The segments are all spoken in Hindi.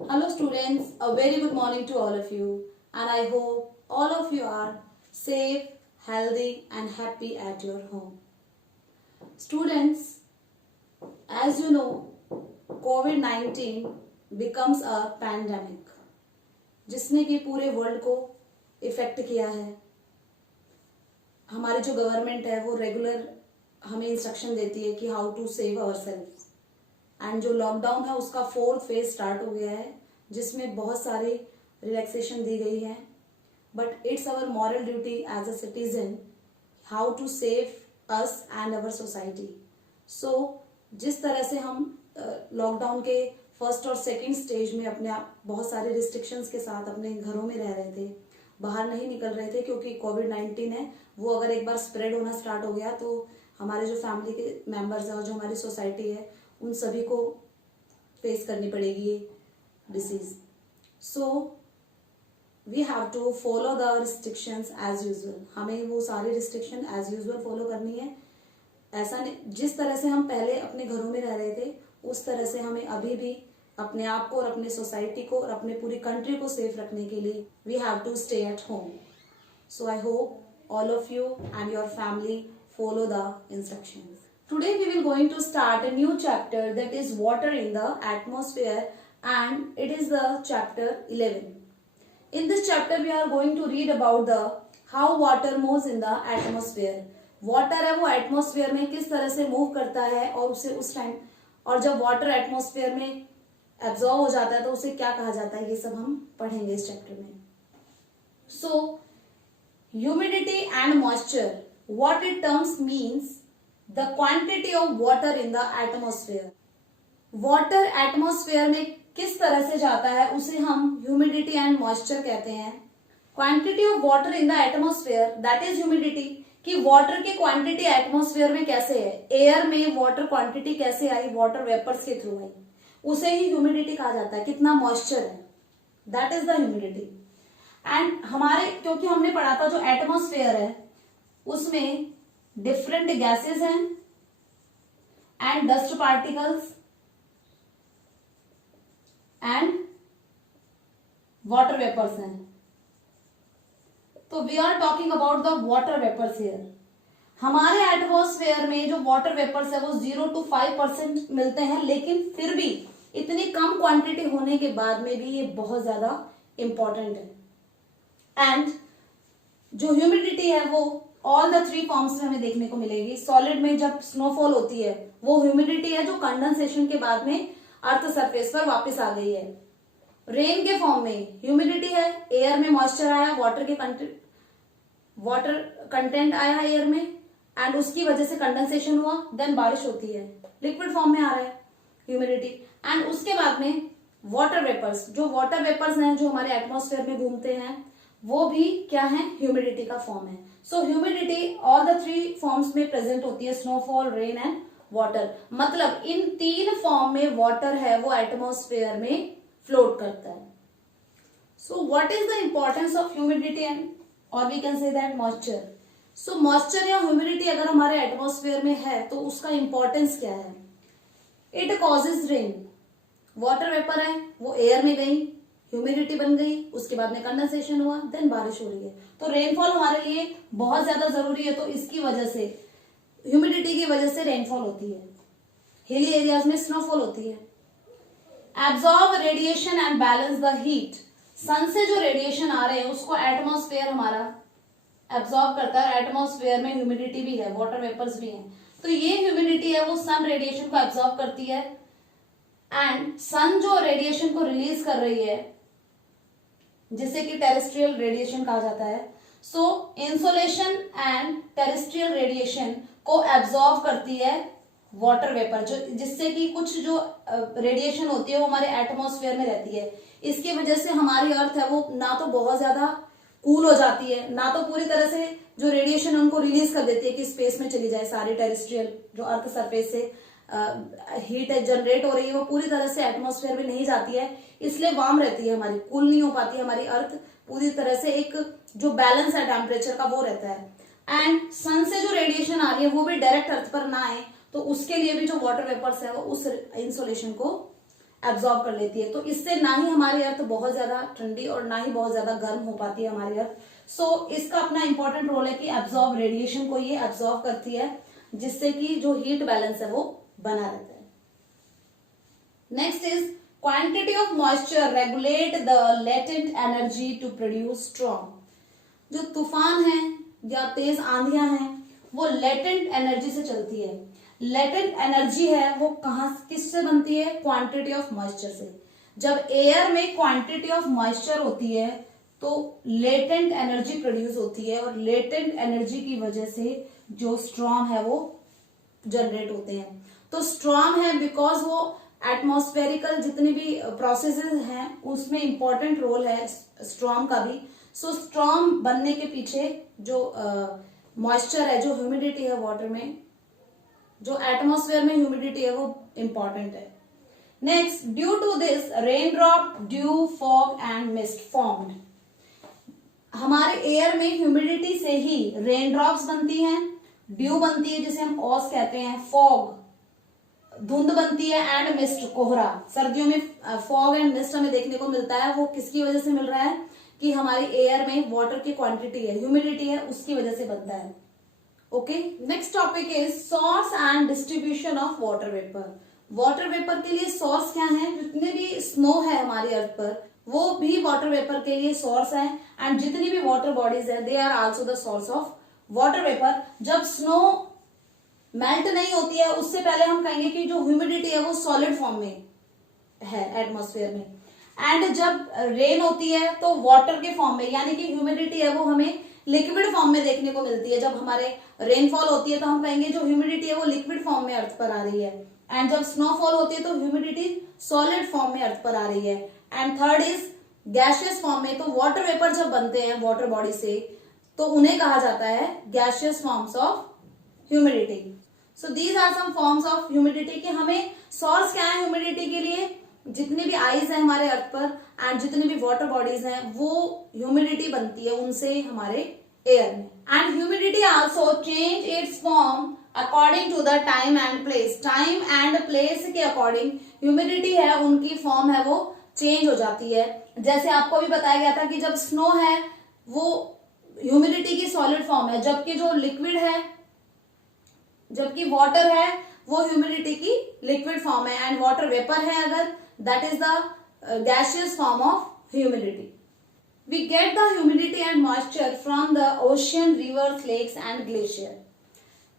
Hello students, a very good morning to all of you, and I hope all of you are safe, healthy and happy at your home. Students, as you know, COVID-19 becomes a pandemic जिसने कि पूरे वर्ल्ड को इफेक्ट किया है। हमारी जो गवर्नमेंट है वो रेगुलर हमें इंस्ट्रक्शन देती है कि how to save our self, and जो लॉकडाउन है उसका 4th फेज स्टार्ट हो गया है जिसमें बहुत सारी रिलैक्सेशन दी गई है। But it's our moral duty as a citizen how to save us and our society. So जिस तरह से हम लॉकडाउन के फर्स्ट और सेकंड स्टेज में अपने आप बहुत सारे रिस्ट्रिक्शंस के साथ अपने घरों में रह रहे थे, बाहर नहीं निकल रहे थे क्योंकि कोविड-19 है वो अगर एक बार स्प्रेड होना स्टार्ट हो गया तो हमारे जो फैमिली के मेंबर्स हैं और जो हमारी सोसाइटी है उन सभी को फेस करनी पड़ेगी ये disease. So we have to follow the restrictions as usual. हमें वो सारी रिस्ट्रिक्शन एज यूजुअल फॉलो करनी है। ऐसा नहीं, जिस तरह से हम पहले अपने घरों में रह रहे थे उस तरह से हमें अभी भी अपने आप को और अपने सोसाइटी को और अपने पूरी कंट्री को सेफ रखने के लिए we have to stay at home. So I hope all of you and your family follow the instructions. Today we will going to start a new chapter that is water in the atmosphere, and it is the chapter 11. In this chapter we are going to read about the how water moves in the atmosphere. Water है वो atmosphere में किस तरह से move करता है और उसे उस टाइम और जब water atmosphere में absorb हो जाता है तो उसे क्या कहा जाता है, ये सब हम पढ़ेंगे इस चैप्टर में। So humidity and moisture, what it terms means the quantity of water in the atmosphere. Water atmosphere में किस तरह से जाता है उसे हम humidity and moisture कहते हैं। Quantity of water in the atmosphere, that is humidity, कि water की quantity atmosphere में कैसे है, air में water quantity कैसे आई, water vapors के थ्रू आई, उसे ही humidity कहा जाता है। कितना moisture है, that is the humidity. And हमारे क्योंकि हमने पढ़ा था जो एटमॉस्फेयर है उसमें डिफरेंट गैसेस हैं and dust particles and water vapours हैं। तो we are talking about the water vapours here. हमारे एटमॉस्फेयर में जो वाटर वेपर्स है वो 0 to 5% मिलते हैं, लेकिन फिर भी इतनी कम क्वांटिटी होने के बाद में भी ये बहुत ज्यादा इंपॉर्टेंट है। एंड जो ह्यूमिडिटी है वो ऑल द 3 फॉर्म्स में हमें देखने को मिलेगी। सॉलिड में जब स्नोफॉल होती है वो ह्यूमिडिटी है जो कंडेंसेशन के बाद में अर्थ सरफेस पर वापस आ गई है। रेन के फॉर्म में ह्यूमिडिटी है, एयर में मॉइस्चर आया, वाटर कंटेंट आया एयर में एंड उसकी वजह से कंडेंसेशन हुआ, देन बारिश होती है, लिक्विड फॉर्म में आ रहा है ह्यूमिडिटी। एंड उसके बाद में वाटर वेपर्स, जो वाटर वेपर्स हैं जो हमारे एटमॉस्फेयर में घूमते हैं वो भी क्या है, ह्यूमिडिटी का फॉर्म है। सो ह्यूमिडिटी ऑल द 3 फॉर्म्स में प्रेजेंट होती है, स्नोफॉल, रेन एंड वाटर। मतलब इन 3 फॉर्म में वाटर है वो एटमॉस्फेयर में फ्लोट करता है। So what is the importance of humidity and और we can say that moisture. So moisture या ह्यूमिडिटी अगर हमारे एटमॉस्फेयर में है तो उसका इंपॉर्टेंस क्या है। It causes rain, water vapour है वो एयर में गई, ह्यूमिडिटी बन गई, उसके बाद में कंडेंसेशन हुआ, देन बारिश हो रही है। तो रेनफॉल हमारे लिए बहुत ज्यादा जरूरी है, तो इसकी वजह से ह्यूमिडिटी की वजह से रेनफॉल होती है। हिली एरियाज में स्नोफॉल होती है। Absorb radiation and balance the heat, sun से जो रेडिएशन आ रहे हैं उसको एटमॉस्फेयर हमारा एब्जॉर्ब करता है। एटमॉस्फेयर में ह्यूमिडिटी भी है, वाटर वेपर्स भी हैं, तो ये ह्यूमिडिटी है वो सन रेडिएशन को एब्जॉर्ब करती है एंड सन जो रेडिएशन को रिलीज कर रही है जिसे कि टेरेस्ट्रियल रेडिएशन कहा जाता है। सो इंसोलेशन एंड टेरेस्ट्रियल रेडिएशन को एब्जॉर्ब करती है वाटर वेपर, जो जिससे कि कुछ जो रेडिएशन होती है वो हमारे एटमॉस्फेयर में रहती है। इसकी वजह से हमारी अर्थ है वो ना तो बहुत ज्यादा कूल हो जाती है, ना तो पूरी तरह से जो रेडिएशन है उनको रिलीज कर देती है कि स्पेस में चली जाए। सारी टेरेस्ट्रियल जो अर्थ सरफेस से हीट जनरेट हो रही है वो पूरी तरह से एटमॉस्फेयर में नहीं जाती है, इसलिए वार्म रहती है, हमारी कूल नहीं हो पाती। हमारी अर्थ पूरी तरह से एक जो बैलेंस है टेम्परेचर का वो रहता है। एंड सन से जो रेडिएशन आ रही है वो भी डायरेक्ट अर्थ पर ना आए, तो उसके लिए भी जो वाटर वेपर्स है वो उस इंसोलेशन को एब्जॉर्ब कर लेती है। तो इससे ना ही हमारी अर्थ बहुत ज्यादा ठंडी और ना ही बहुत ज्यादा गर्म हो पाती है हमारी अर्थ। सो इसका अपना इंपॉर्टेंट रोल है कि एब्जॉर्ब रेडिएशन को ये एब्जॉर्ब करती है, जिससे कि जो हीट बैलेंस है वो बना रहता है। Next is quantity of moisture regulate the latent energy to produce strong. जो तूफान है या तेज आंधियां हैं वो लेटेंट एनर्जी से चलती है। लेटेंट एनर्जी है वो किससे बनती है? क्वांटिटी ऑफ मॉइस्चर से। जब एयर में क्वांटिटी ऑफ मॉइस्चर होती है तो लेटेंट एनर्जी प्रोड्यूस होती है, और लेटेंट एनर्जी की वजह से जो स्ट्रॉर्म है वो जनरेट होते हैं। तो स्ट्रॉर्म है बिकॉज वो एटमॉस्फेरिकल जितनी भी प्रोसेसेस हैं उसमें इंपॉर्टेंट रोल है स्ट्रॉर्म का भी। सो स्ट्रॉर्म बनने के पीछे जो मॉइस्चर है, जो ह्यूमिडिटी है वाटर में, जो एटमॉस्फेयर में ह्यूमिडिटी है वो इंपॉर्टेंट है। Next, due to this rain drop, due, fog and mist formed. हमारे एयर में ह्यूमिडिटी से ही रेन ड्रॉप्स बनती हैं, ड्यू बनती है जिसे हम ओस कहते हैं, फॉग धुंध बनती है, एंड मिस्ट कोहरा। सर्दियों में फॉग एंड मिस्ट हमें देखने को मिलता है, वो किसकी वजह से मिल रहा है? कि हमारी एयर में वाटर की क्वांटिटी है, ह्यूमिडिटी है, उसकी वजह से बनता है। Okay, next topic is source and distribution of water vapour. Water vapour के लिए सोर्स क्या है? जितने भी स्नो है हमारी अर्थ पर वो भी वाटर वेपर के लिए सोर्स है, एंड जितनी भी वाटर बॉडीज है they are also the source of water vapour. जब स्नो मेल्ट नहीं होती है उससे पहले हम कहेंगे कि जो ह्यूमिडिटी है वो सॉलिड फॉर्म में है एटमॉस्फेयर में, एंड जब रेन होती है तो वाटर के फॉर्म में, यानी कि ह्यूमिडिटी है वो हमें लिक्विड फॉर्म में देखने को मिलती है। जब हमारे रेनफॉल होती है तो हम कहेंगे जो ह्यूमिडिटी है वो लिक्विड फॉर्म में अर्थ पर आ रही है, एंड जब स्नोफॉल होती है तो ह्यूमिडिटी सॉलिड फॉर्म में अर्थ पर आ रही है। And third is gaseous form में। तो वाटर वेपर जब बनते हैं वाटर बॉडी से तो उन्हें कहा जाता है gaseous forms of humidity. So these are some forms of humidity. कि हमें सोर्स क्या है ह्यूमिडिटी के लिए? जितनी भी आइज है हमारे अर्थ पर एंड जितनी भी वाटर बॉडीज हैं वो ह्यूमिडिटी बनती है उनसे हमारे एयर में। And humidity also change its form according to the time and place. Time and place के अकॉर्डिंग ह्यूमिडिटी है उनकी फॉर्म है वो चेंज हो जाती है। जैसे आपको भी बताया गया था कि जब स्नो है वो ह्यूमिडिटी की सॉलिड फॉर्म है, जबकि जो लिक्विड है, जबकि वाटर है वो ह्यूमिडिटी की लिक्विड फॉर्म है, एंड वाटर वेपर है अगर, that is the gaseous form of humidity. We get the humidity and moisture from the ocean, rivers, lakes and glacier.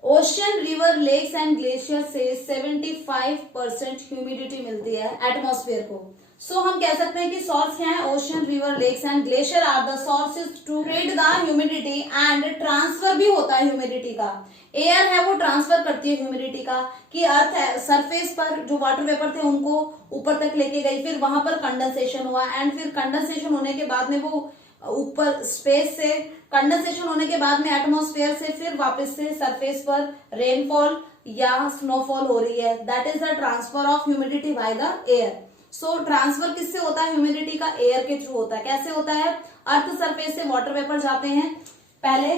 Ocean, river, lakes and glacier से 75% ह्यूमिडिटी मिलती है एटमॉस्फेयर को। सो हम कह सकते हैं कि सोर्स क्या है? Ocean, river, lakes and glacier are the sources to create the humidity, and transfer भी होता है ह्यूमिडिटी का। एयर है वो ट्रांसफर करती है ह्यूमिडिटी का, कि अर्थ है सरफेस पर जो वाटर वेपर थे उनको ऊपर तक लेके गई, फिर वहां पर कंडेंसेशन हुआ, एंड फिर कंडेंसेशन होने के बाद में वो ऊपर स्पेस से, कंडेंसेशन होने के बाद में एटमॉस्फेयर से फिर वापस से सरफेस पर रेनफॉल या स्नोफॉल हो रही है। That is the transfer of humidity by the air. So transfer किससे होता है? ह्यूमिडिटी का एयर के थ्रू होता है। कैसे होता है? अर्थ सरफेस से वाटर वेपर जाते हैं, पहले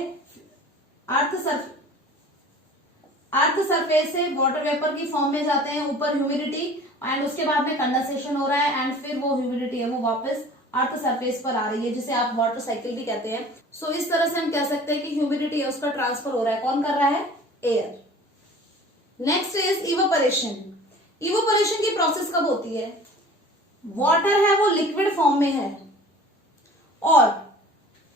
अर्थ सरफेस से वाटर वेपर की फॉर्म में जाते हैं, ऊपर ह्यूमिडिटी, एंड उसके बाद में कंडेंसेशन हो रहा है, एंड फिर वो ह्यूमिडिटी है वो वापस अर्थ सरफेस पर आ रही है, जिसे आप वाटर साइकिल भी कहते हैं। सो इस तरह से हम कह सकते हैं कि ह्यूमिडिटी है उसका ट्रांसफर हो रहा है। कौन कर रहा है? Air. Next is evaporation. Evaporation की प्रोसेस कब होती है? वाटर है वो लिक्विड फॉर्म में है और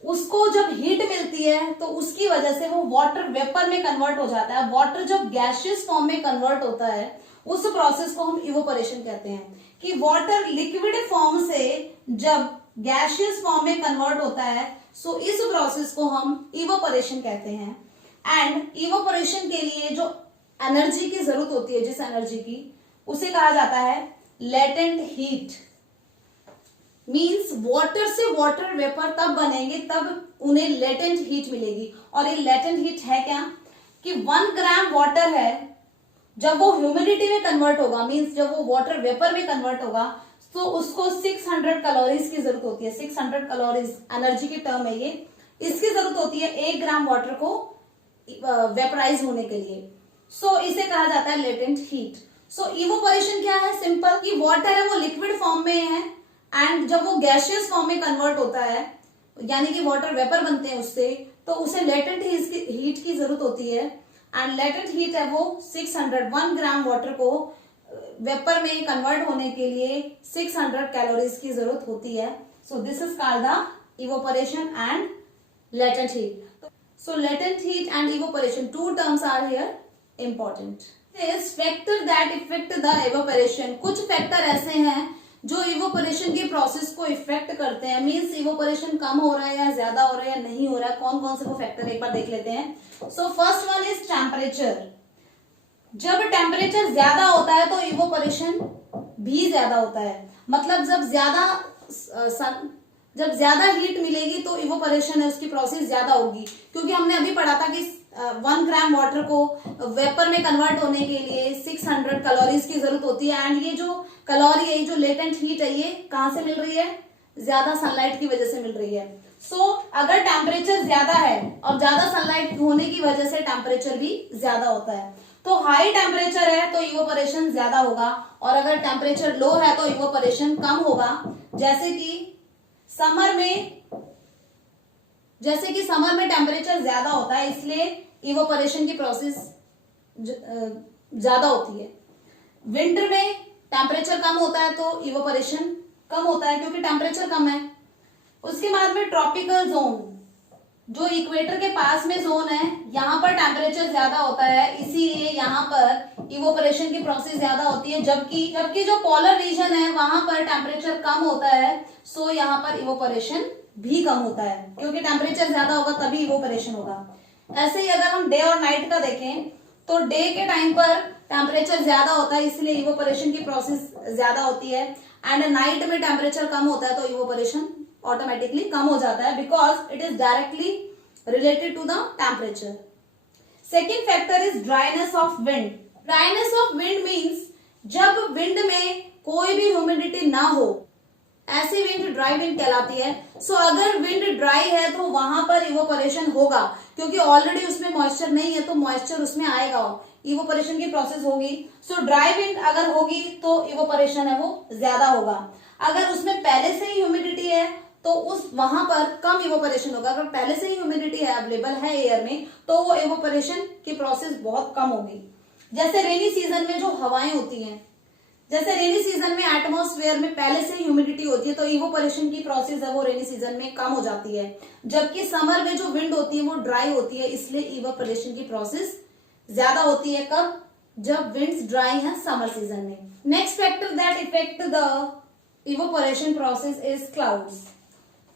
उसको जब हीट मिलती है तो उसकी वजह से वो वाटर वेपर में कन्वर्ट हो जाता है। वाटर जब गैसियस फॉर्म में कन्वर्ट होता है उस प्रोसेस को हम इवेपोरेशन कहते हैं। कि वाटर लिक्विड फॉर्म से जब गैसियस फॉर्म में कन्वर्ट होता है, सो इस प्रोसेस को हम इवेपोरेशन कहते हैं। एंड इवेपोरेशन के लिए जो एनर्जी की जरूरत होती है, जिस एनर्जी की, उसे कहा जाता है लेटेंट हीट। मींस वाटर से वाटर वेपर तब बनेंगे तब उन्हें लेटेंट हीट मिलेगी। और ये लेटेंट हीट है क्या? कि 1 ग्राम वाटर है, जब वो ह्यूमिडिटी में कन्वर्ट होगा, मींस जब वो वाटर वेपर में कन्वर्ट होगा, तो उसको 600 कैलोरीज की जरूरत होती है। 600 कैलोरीज एनर्जी की टर्म है ये, इसकी जरूरत होती है 1 ग्राम वाटर को वेपराइज होने के लिए। सो इसे कहा जाता है लेटेंट हीट। सो इवोपोरेशन क्या है, सिंपल कि वाटर है वो लिक्विड फॉर्म में है एंड जब वो गैसियस फॉर्म में कन्वर्ट होता है यानी कि वाटर वेपर बनते हैं उससे, तो उसे लेटेंट हीट की जरूरत होती है एंड लेटेंट हीट है वो 1 ग्राम वाटर को वेपर में कन्वर्ट होने के लिए 600 कैलोरीज की जरूरत होती है. So this is called the evaporation and latent heat. So latent heat and evaporation, two terms are here important. Factor that effect the evaporation, कुछ फैक्टर ऐसे हैं जो इवोपोरेशन की प्रोसेस को इफेक्ट करते हैं. मींस इवोपोरेशन कम हो रहा है या ज्यादा हो रहा है या नहीं हो रहा है, कौन कौन से वो फैक्टर एक बार देख लेते हैं. So first one is temperature. जब टेम्परेचर ज्यादा होता है तो इवोपोरेशन भी ज्यादा होता है. मतलब जब ज्यादा हीट मिलेगी तो इवोपोरेशन है उसकी प्रोसेस ज्यादा होगी, क्योंकि हमने अभी पढ़ा था कि 1 ग्राम वाटर को वेपर में कन्वर्ट होने के लिए 600 कैलोरीज की जरूरत होती है. एंड ये जो कैलोरी है, जो लेटेंट हीट है, ये कहां से मिल रही है, ज्यादा सनलाइट की वजह से मिल रही है. सो अगर टेम्परेचर ज्यादा है और ज्यादा सनलाइट होने की वजह से टेम्परेचर भी ज्यादा होता है. तो हाई टेम्परेचर है तो इवोपोरेशन ज्यादा होगा और अगर टेम्परेचर लो है तो इवोपोरेशन कम होगा. जैसे कि समर में टेम्परेचर ज्यादा होता है इसलिए इवोपोरेशन की प्रोसेस ज्यादा होती है. विंटर में टेम्परेचर कम होता है तो इवोपोरेशन कम होता है क्योंकि टेम्परेचर कम है. उसके बाद में ट्रॉपिकल जोन, जो इक्वेटर के पास में जोन है, यहाँ पर टेम्परेचर ज्यादा होता है इसीलिए यहाँ पर इवोपोरेशन की प्रोसेस ज्यादा होती है. जबकि जो पोलर रीजन है वहां पर टेम्परेचर कम होता है. सो यहाँ पर इवोपोरेशन भी कम होता है क्योंकि टेम्परेचर ज्यादा होगा तभी इवोपोरेशन होगा. ऐसे ही अगर हम डे और नाइट का देखें तो डे के टाइम पर टेम्परेचर ज्यादा होता है इसलिए इवोपोरेशन की प्रोसेस ज्यादा होती है एंड नाइट में टेम्परेचर कम होता है तो इवोपोरेशन ऑटोमेटिकली कम हो जाता है because it is directly related to the temperature. Second factor is dryness of wind. Dryness of wind means जब विंड में कोई भी ह्यूमिडिटी ना हो, ऐसी विंड ड्राई विंड कहलाती है. सो अगर विंड ड्राई है तो वहां पर इवोपोरेशन होगा क्योंकि ऑलरेडी उसमें मॉइस्चर नहीं है तो मॉइस्चर उसमें आएगा, इवोपोरेशन की प्रोसेस होगी. सो ड्राई विंड अगर होगी तो इवोपोरेशन है वो ज्यादा होगा. अगर उसमें पहले से ही ह्यूमिडिटी है तो वहां पर कम इवोपोरेशन होगा. अगर पहले से ही ह्यूमिडिटी है, अवेलेबल है एयर में, तो वो इवोपोरेशन की प्रोसेस बहुत कम होगी. जैसे रेनी सीजन में जो हवाएं होती हैं, जैसे रेनी सीजन में एटमॉस्फेयर में पहले से ह्यूमिडिटी होती है तो इवोपोरेशन की प्रोसेस है वो रेनी सीजन में कम हो जाती है. जबकि समर में जो विंड होती है वो ड्राई होती है इसलिए इवोपोरेशन की प्रोसेस ज्यादा होती है. कब? जब विंड्स ड्राई है समर सीजन में. Next factor that effect the evaporation process is clouds.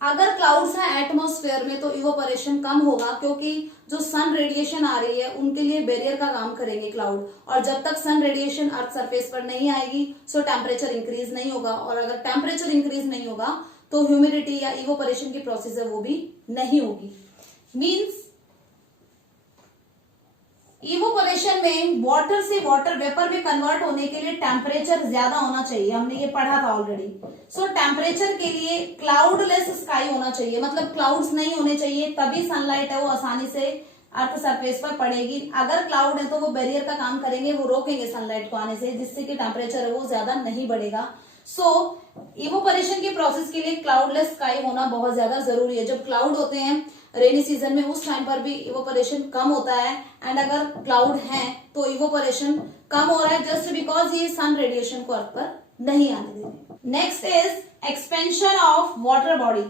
अगर क्लाउड्स हैं एटमॉस्फेयर में तो इवोपोरेशन कम होगा क्योंकि जो सन रेडिएशन आ रही है उनके लिए बैरियर का काम करेंगे क्लाउड. और जब तक सन रेडिएशन अर्थ सरफेस पर नहीं आएगी सो टेम्परेचर इंक्रीज नहीं होगा और अगर टेम्परेचर इंक्रीज नहीं होगा तो ह्यूमिडिटी या इवोपोरेशन की प्रोसेस है वो भी नहीं होगी. मीन्स इवोपोरेशन में वाटर से वाटर वेपर में कन्वर्ट होने के लिए टेम्परेचर ज्यादा होना चाहिए, हमने ये पढ़ा था ऑलरेडी. सो टेम्परेचर के लिए क्लाउडलेस स्काई होना चाहिए, मतलब क्लाउड्स नहीं होने चाहिए तभी सनलाइट है वो आसानी से अर्थ सरफेस पर पड़ेगी. अगर क्लाउड है तो वो बैरियर का काम करेंगे, वो रोकेंगे सनलाइट को आने से जिससे कि टेम्परेचर है वो ज्यादा नहीं बढ़ेगा. सो इवोपोरेशन की प्रोसेस के लिए क्लाउडलेस स्काई होना बहुत ज्यादा जरूरी है. जब क्लाउड होते हैं रेनी सीजन में उस टाइम पर भी इवोपोरेशन कम होता है एंड अगर क्लाउड है तो इवोपोरेशन कम हो रहा है जस्ट बिकॉज ये सन रेडिएशन को अर्थ पर नहीं आने दे रहे. Next is expansion of water body.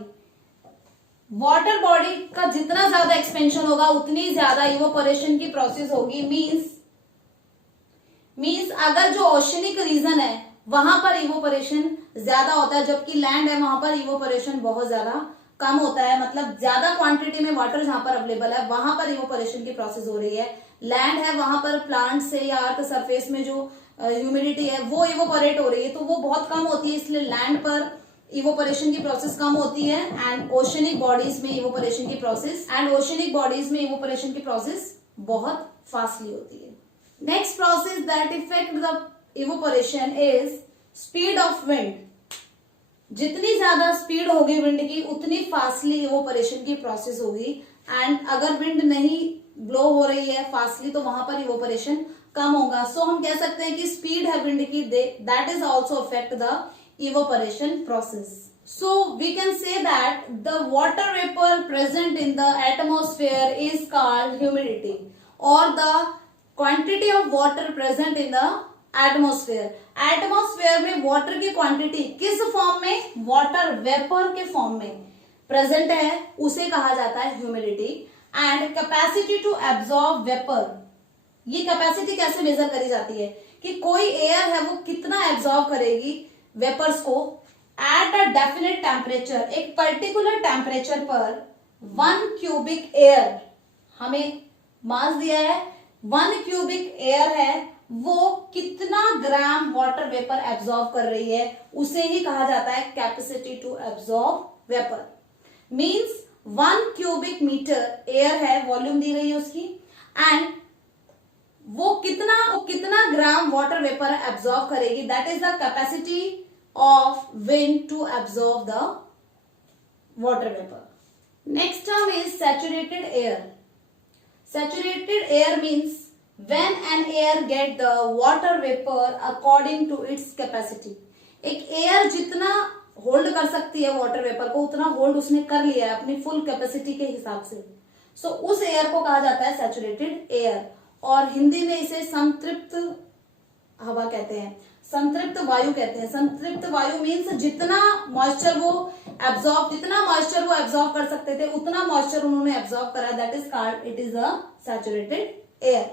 Water body का जितना ज्यादा एक्सपेंशन होगा उतनी ज्यादा इवोपोरेशन की प्रोसेस होगी. मीन्स अगर जो ओशनिक रीजन है वहां पर इवोपोरेशन ज्यादा होता है जबकि लैंड है वहां पर इवोपोरेशन बहुत ज्यादा कम होता है. मतलब ज्यादा क्वांटिटी में वाटर जहां पर अवेलेबल है वहां पर इवोपोरेशन की प्रोसेस हो रही है. लैंड है वहां पर प्लांट से या अर्थ सरफेस में जो ह्यूमिडिटी है वो इवोपोरेट हो रही है तो वो बहुत कम होती है इसलिए लैंड पर इवोपोरेशन की प्रोसेस कम होती है एंड ओशनिक बॉडीज में इवोपोरेशन की प्रोसेस बहुत फास्टली होती है. Next process that effect the evaporation is speed of wind. जितनी ज्यादा स्पीड होगी विंड की उतनी फास्टली इवोपोरेशन की प्रोसेस होगी एंड अगर विंड नहीं ब्लो हो रही है फास्टली तो वहां पर इवोपोरेशन कम होगा. सो हम कह सकते हैं कि स्पीड है विंड की, that is also affect the evaporation process. So we can say that the water vapor present in the atmosphere is called humidity, or the quantity of water present in the atmosphere. Atmosphere में water की quantity किस form में? water vapor के form में present है, उसे कहा जाता है humidity. And capacity to absorb vapor, ये capacity कैसे measure करी जाती है कि कोई air है वो कितना absorb करेगी vapors को एट अ डेफिनेट टेम्परेचर, एक पर्टिकुलर टेम्परेचर पर 1 क्यूबिक एयर, हमें मास दिया है 1 क्यूबिक एयर है, वो कितना ग्राम वाटर वेपर एब्जॉर्ब कर रही है, उसे ही कहा जाता है capacity to absorb vapour. Means 1 cubic metre air है, वॉल्यूम दी रही है उसकी, एंड वो कितना ग्राम वाटर वेपर एब्जॉर्ब करेगी, that is the capacity of wind to absorb the water vapor. Next term is saturated air. Saturated air means when an air get the water vapor according to its capacity. एक एयर जितना होल्ड कर सकती है वाटर वेपर को, उतना होल्ड उसने कर लिया है अपनी फुल कैपेसिटी के हिसाब से. सो उस एयर को कहा जाता है सैचुरेटेड एयर, और हिंदी में इसे संतृप्त हवा कहते हैं, संतृप्त वायु कहते हैं. संतृप्त वायु मीन्स जितना मॉइस्चर वो एब्जॉर्ब कर सकते थे उतना मॉइस्चर उन्होंने एब्जॉर्ब करा, that is called, it is a saturated air.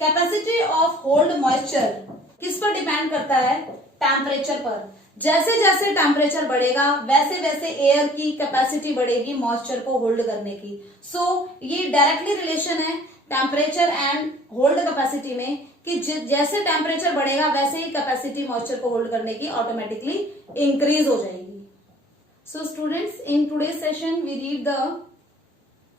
Capacity of hold moisture किस पर डिपेंड करता है? टेम्परेचर पर. जैसे जैसे टेम्परेचर बढ़ेगा वैसे वैसे एयर की कैपेसिटी बढ़ेगी मॉइस्चर को होल्ड करने की. सो ये डायरेक्टली रिलेशन है टेम्परेचर एंड होल्ड कैपेसिटी में, कि जैसे टेम्परेचर बढ़ेगा वैसे ही कैपेसिटी मॉइस्चर को होल्ड करने की ऑटोमेटिकली इंक्रीज हो जाएगी. So students, in today's session we read the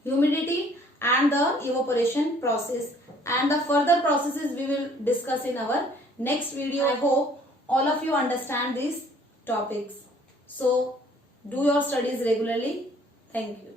humidity and the evaporation process, and the further processes we will discuss in our next video. I hope all of you understand these topics. So do your studies regularly. Thank you.